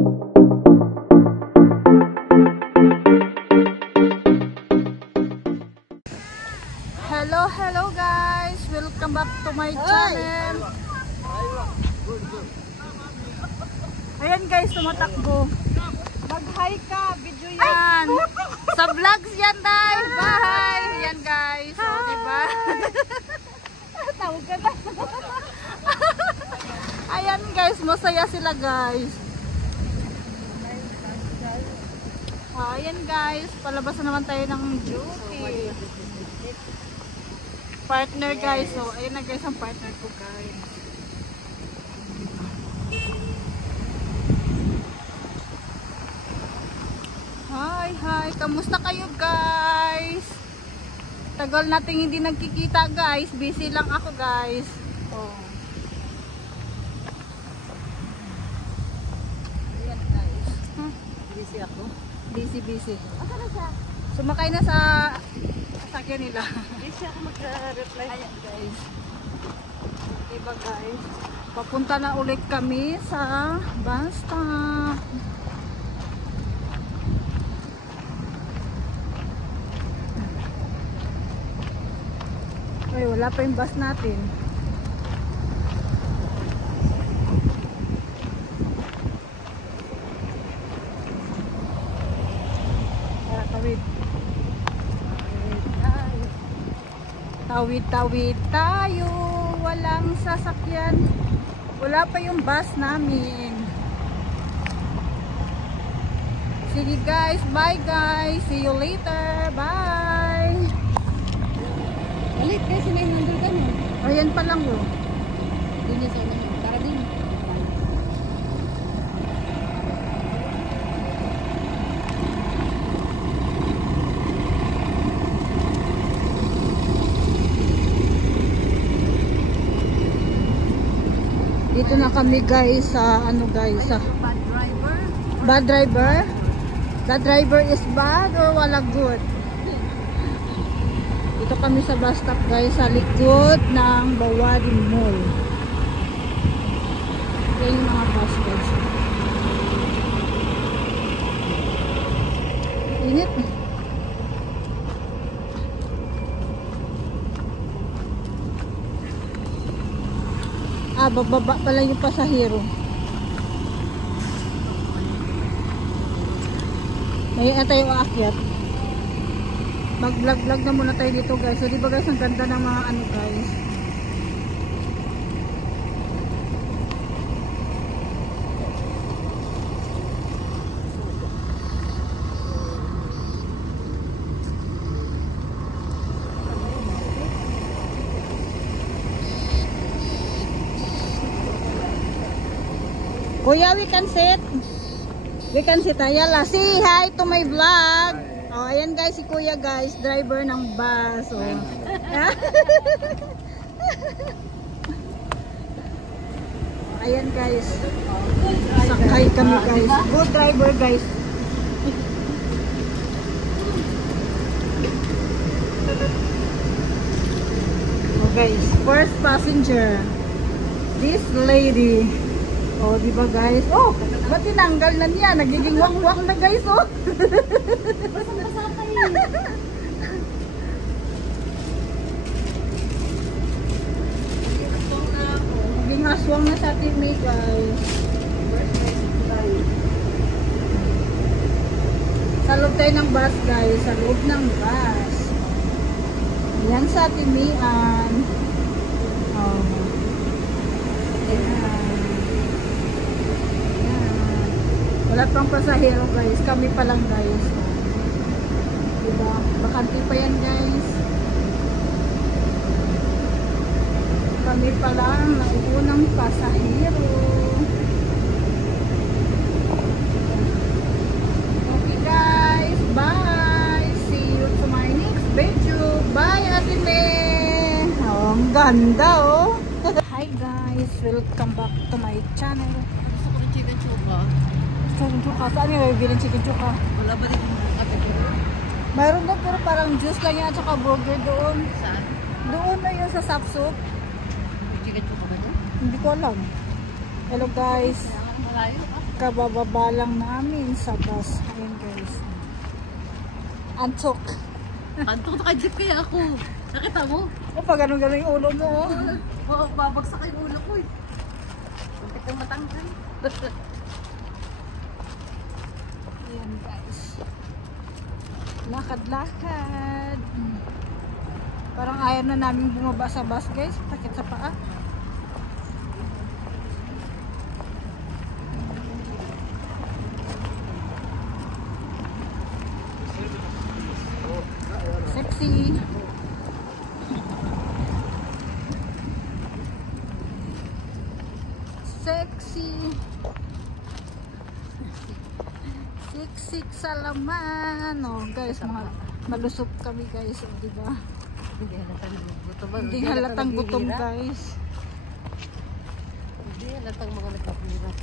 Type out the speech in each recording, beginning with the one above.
Hello guys! Welcome back to my channel. Ayan guys, tumatakbo. Mag-hi ka, video yan. Sa vlogs yan guys. Bye! Yan guys. O, diba? Tawag ka na. Ayan guys, masaya sila guys. Ayan guys, palabas na naman tayo ng duty. Partner guys, so ayun na guys ang partner ko guys. Hi, kamusta kayo guys? Tagal nating hindi nagkikita guys, busy lang ako guys. Oh. Ayan guys. Busy ako? Busy. Asa na siya? Sumakay na sa sakyan nila. Hindi siya ako mag-reply. Ayan guys. Diba guys? Papunta na ulit kami sa bus stop. Ay, wala pa yung bus natin. Tara, tawid. Tawid tayo, walang sasakyan, wala pa yung bus namin. Sige guys, bye guys, see you later, bye. Ulit kasi may nandun ka mo. Ayan pa lang oh. Doon niya sa unahan, tara din. Dito na kami guys sa ano guys sa Bad driver. bad driver. The driver is bad or wala good? Dito kami sa bus stop guys sa likod ng Bawadi Mall. Yan yung mga bus guys. Init. Bababa pala yung pasahero. Ngayon tayo aakyat. Mag-vlog na muna tayo dito guys. So diba guys, ang ganda ng mga ano guys. Kuya, we can sit. Ayala. Say hi to my vlog. Oh, ayan guys, si Kuya guys, driver ng bus. Oh. Ayan guys. Sakay kami guys. Good driver guys. Oh guys, first passenger. This lady. Oh, di ba guys? Oh, ba't tinanggal na niya? Nagiging wang-wang na guys, oh. Basa-basa kayo. Naging haswang na sa ating may guys. Sa loob tayo ng bus guys. Sa loob ng bus. Yan sa ating mayan. Oh. Ayan. Wala pang pasahero guys, kami pa lang guys. Diba? Bakante pa yan guys. Kami pa lang nauunang pasahero. Okay guys, bye! See you to my next video. Bye Ate Me! Oh, ang ganda oh! Hi guys, welcome back to my channel. Gusto ko ng chicken chuka. Chicken chuka. Saan yung bibili chicken chuka? Wala ba din ate ko? Mayroon doon pero parang juice lang yan at saka burger doon. Saan? Doon na yun sa Sapsup. May chicken chuka ba doon? Hindi ko alam. Hello guys. Malayo pa. Kabababa lang namin sa bus. Ayun guys. Antok. Kanto ka jeep kaya ako. Nakita mo? O pag ganun-ganun yung ulo mo. Oo, babagsak yung ulo ko eh. Muntik kang matanggal. Ayan guys. Lakad-lakad. Parang ayaw na namin bumaba sa bus guys. Sakit sa paa. Sexy. Sexy. Siksik sa laman. Oh, guys, mga malusog kami guys, oh, di ba? Hindi halatang gutom. Hindi halatang gutom guys. Hindi halatang mga nagpapahirap.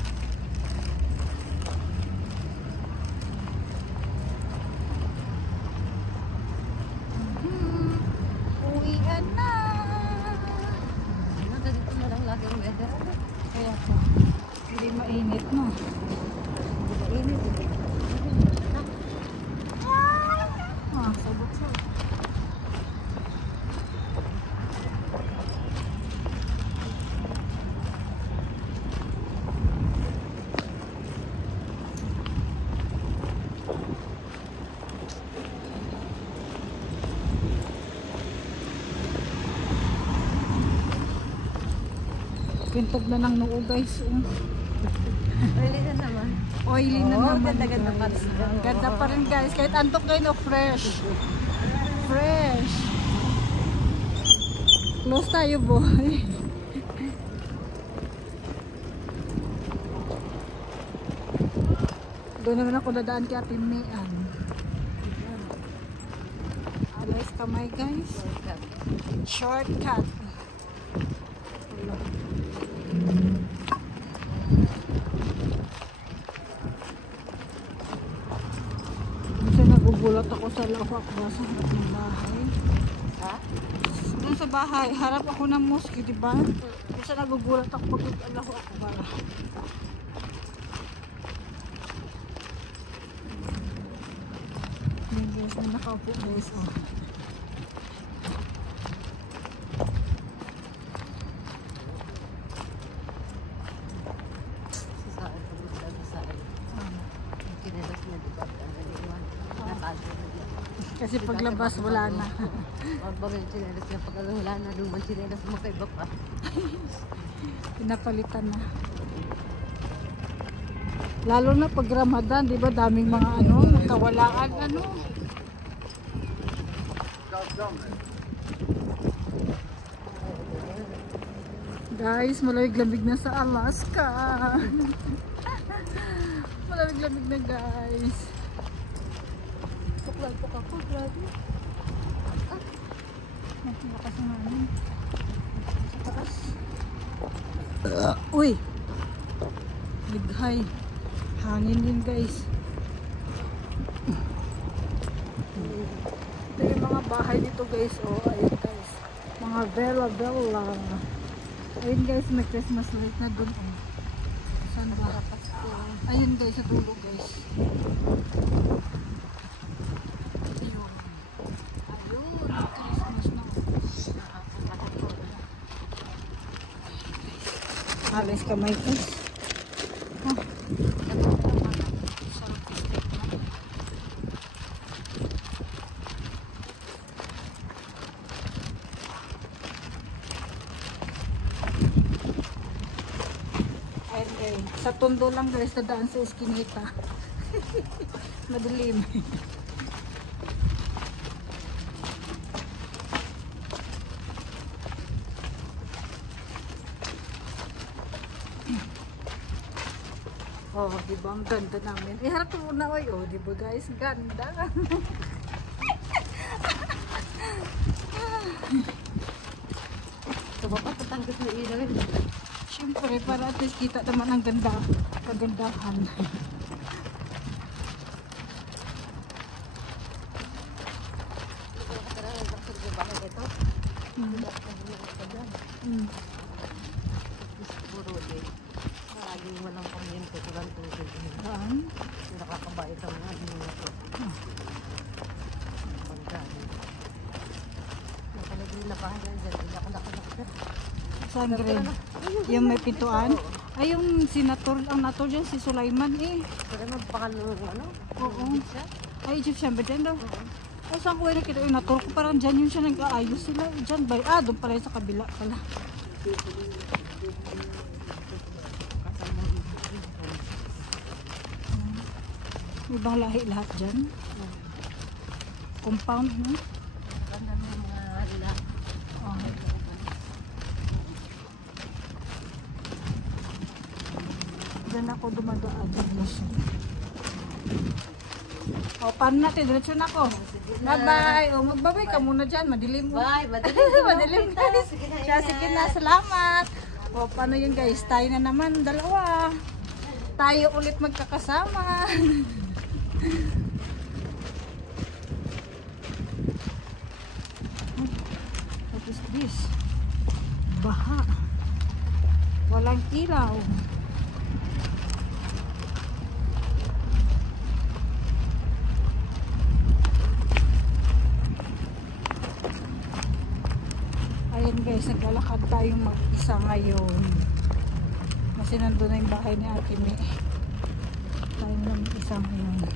Uwian na. Ganito na lang lagi ang weather. Kaya po, hindi mainit no. Init. Ah, sabot-sabot. Pintog na ng noo guys. Early na naman. Oily na naman ganda-ganda pa guys. rin. Ang ganda pa rin guys. Kahit antok kayo no, fresh. Fresh. Close tayo boy. Doon naman ako dadaan kay Ate Mayan. Alas kamay guys. Shortcut. Kasi nagugulat ako sa lawak ba sa harap ng bahay. Ha? Doon sa bahay, harap ako ng mosque, di ba? Kasi nagugulat ako pag nag-alaho ako ba. Yan guys, na nakaupo guys. Oh. Sasaan ko dito sa sasaan. Yung kinelas niya, di ba? Ang naliwan. Natago na dito. Kasi paglabas wala na. Pag yung chinelas niya, pag wala na, lumang chinelas, makaiba pa. Pinapalitan na. Lalo na pag Ramadan, di ba? Daming mga ano, nagkawalaan ano. Guys, malamig-lamig na sa Alaska. Malamig-lamig na guys. Tuklagpok ako, grabe. Lakas ng hangin. Sa taas. Uy! Lighay. Hangin din guys. Ito yung mga bahay dito guys. Oh, ayun guys. Mga vela-vela. Ayun guys, may Christmas light na doon. Oh. Saan ba? Ayun guys, sa dulo guys. Ayun. Ayun, Christmas na. Alis kamay guys. Oh. Ayun guys, sa tondo lang guys, nadaan sa eskinita. Madilim. Oh, di ba ang ganda namin? Eh, harap mo na, oy. Oh, di ba guys? Ganda. So, papatanggas na ilaw yun. Siyempre, para at least kita naman ang ganda. Kagandahan. Mm. Puro din. Laging walang pamilya dito, walang tubig. Saan? Nakakabayad ang mga minuto. Pagkain. Nakalagay na bahay dyan, hindi ako nakalakit. Saan grade? Yung may pintuan? Ay, yung senator, ang nator dyan, si Sulaiman eh. Pero magpakal ng ano? Oo. Ay, Egyptian ba dyan daw? Ay, saan ko nakita yung nator ko? Parang dyan yun siya nag-aayos sila. Dyan ba? Ah, doon pala sa kabila pala. Ibang lahi lahat dyan. Compound, no? Ganda ng mga hala. Oh. Dyan ako dumadaan. O, paano natin? Diretso na ako. Bye-bye. O, magbabay ka muna dyan. Madilim mo. Bye, madilim. Madilim guys. Siya, sige na. Salamat. O, paano yun guys? Tayo na naman. Dalawa. Tayo ulit magkakasama. What is this? Baha. Walang ilaw. Ayan guys, naglalakad tayong mag-isa ngayon. Kasi nandun na yung bahay ni Ate May. Tayo na mag-isa ngayon.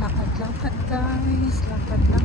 Lakad-lakad guys, lakad-lakad.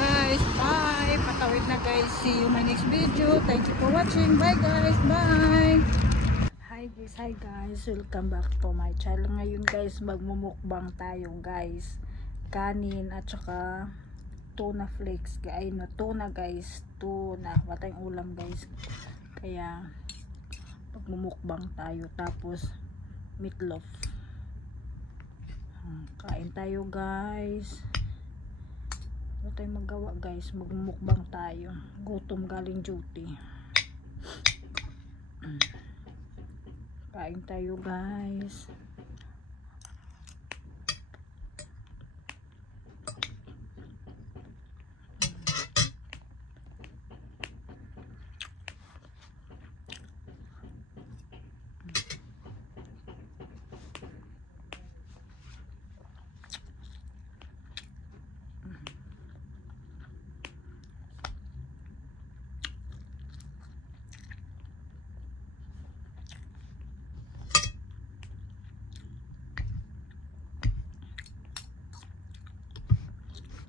Guys, bye. Patawid na guys. See you in my next video. Thank you for watching. Bye guys. Bye. Hi guys. Welcome back to my channel. Ngayon guys, magmumukbang tayo guys. Kanin at saka tuna flakes. Ay no, tuna guys. Tuna. Watay ulam guys. Kaya magmumukbang tayo. Tapos meatloaf. Kain tayo guys. Wala tayong magawa guys, magmumukbang tayo. Gutom galing duty. Kain tayo guys.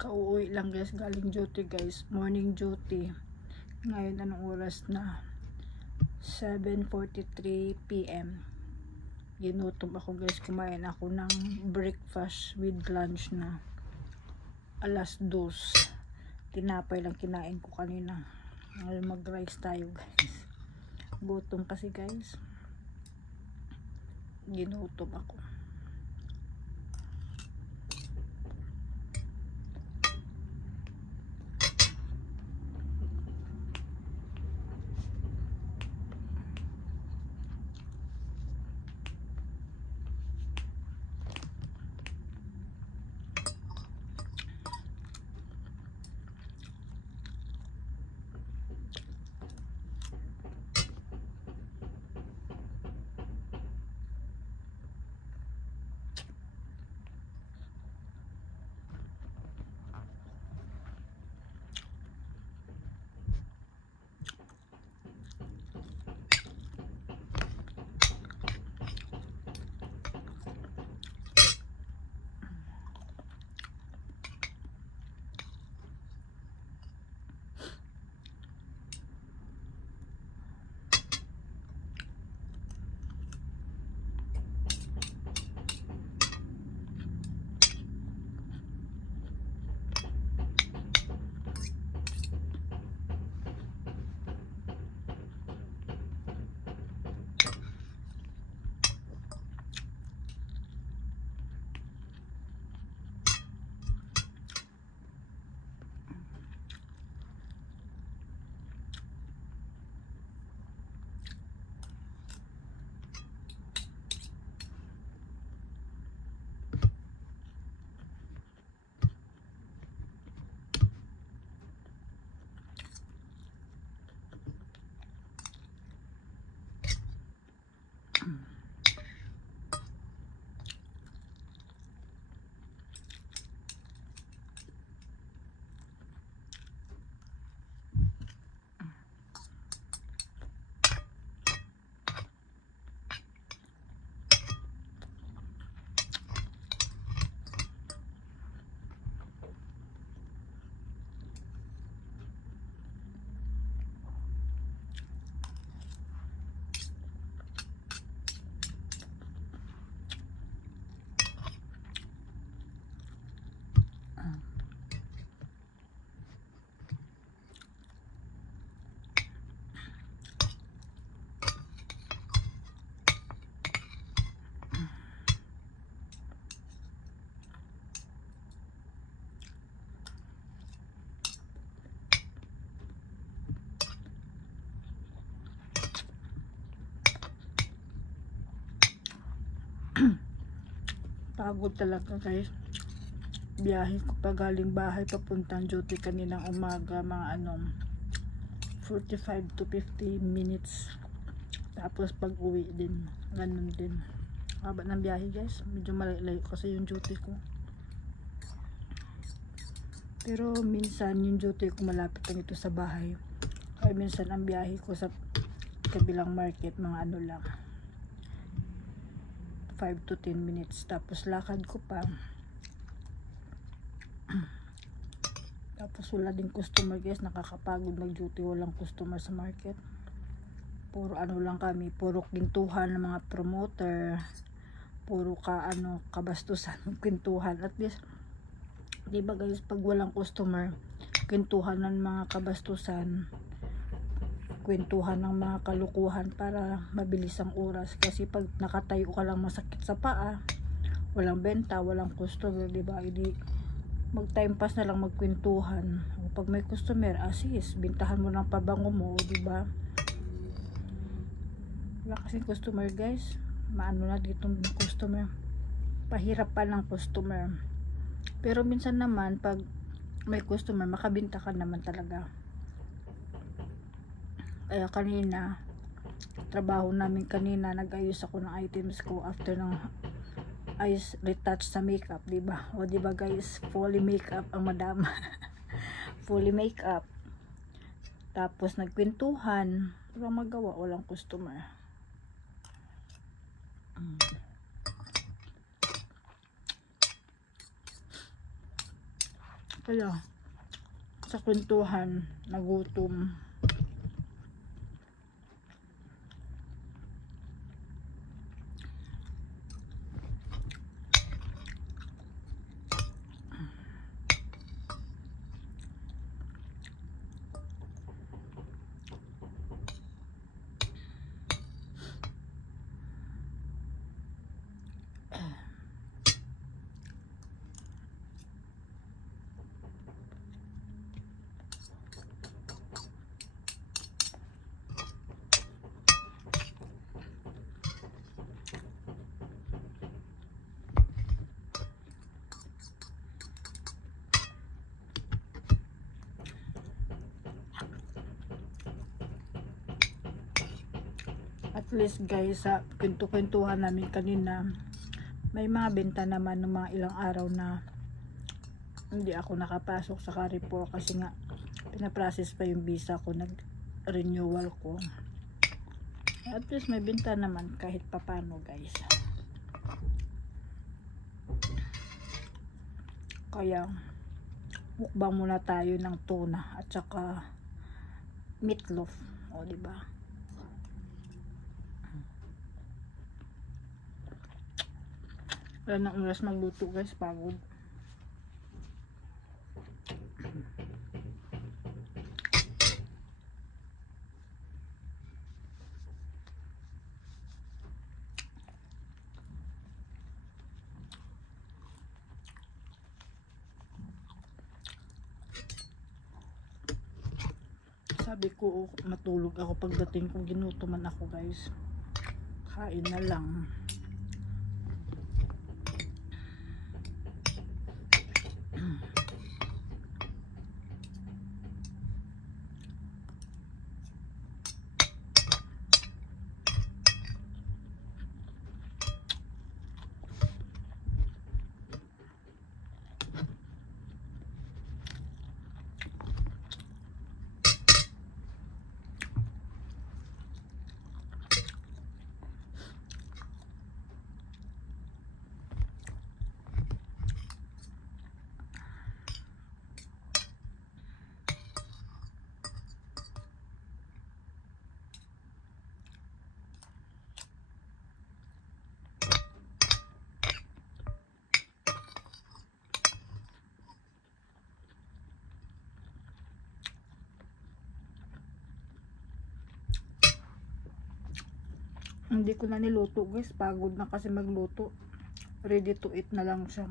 Kauwi lang guys, galing duty guys, morning duty. Ngayon anong oras na? 7:43 PM. Ginutom ako guys, kumain ako ng breakfast with lunch na alas 2. Tinapay lang kinain ko kanina. Ngayon mag rice tayo guys. Gutom kasi guys. Ginutom ako. Pagod talaga guys. Biyahe ko pa galing bahay papuntang duty kaninang umaga, mga 45 to 50 minutes. Tapos pag uwi din, ganun din. Haba ng biyahe guys. Medyo malayo kasi yung duty ko. Pero minsan yung duty ko malapit lang ito sa bahay. Kaya minsan ang biyahe ko sa kabilang market, mga lang, 5 to 10 minutes. Tapos lakad ko pa. Tapos wala din customer guys. Nakakapagod mag duty, walang customer sa market. Puro lang kami, puro kwentuhan ng mga promoter, puro kabastusan, kwentuhan. At least, di ba guys, pag walang customer, kwentuhan ng mga kabastusan, kwentuhan ng mga kalukuhan para mabilis ang oras. Kasi pag nakatayo ka lang masakit sa paa, walang benta, walang customer, di ba? Hindi mag time pass na lang magkwentuhan. O pag may customer, assist, bintahan mo ng pabango mo, di ba? Wala kasing customer guys. Maano na dito ng customer. Pahirap pa ng customer. Pero minsan naman pag may customer, makabinta ka naman talaga. Kaya kanina, trabaho namin kanina, nag-ayos ako ng items ko after ng eyes retouch sa makeup, diba? O diba guys, fully makeup ang madam. Fully makeup. Tapos nagkwentuhan, walang magawa, walang customer. Kaya sa kwentuhan, nagutom. At least guys, sa kwentuhan namin kanina, may mga benta naman ng mga ilang araw na hindi ako nakapasok sa Carrefour kasi nga pinaprocess pa yung visa ko, nag-renewal ko. At least may benta naman kahit papano guys. Kaya mukbang muna tayo ng tuna at saka meatloaf, o diba? Wala nang oras magluto guys, pagod. Sabi ko matulog ako, pagdating ko ginutuman ako guys. Kain na lang. Hindi ko na niluto guys, pagod na kasi magluto. Ready to eat na lang siya.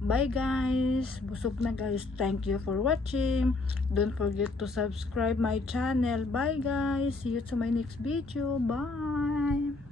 Bye guys. Busog na guys. Thank you for watching. Don't forget to subscribe my channel. Bye guys. See you to my next video. Bye.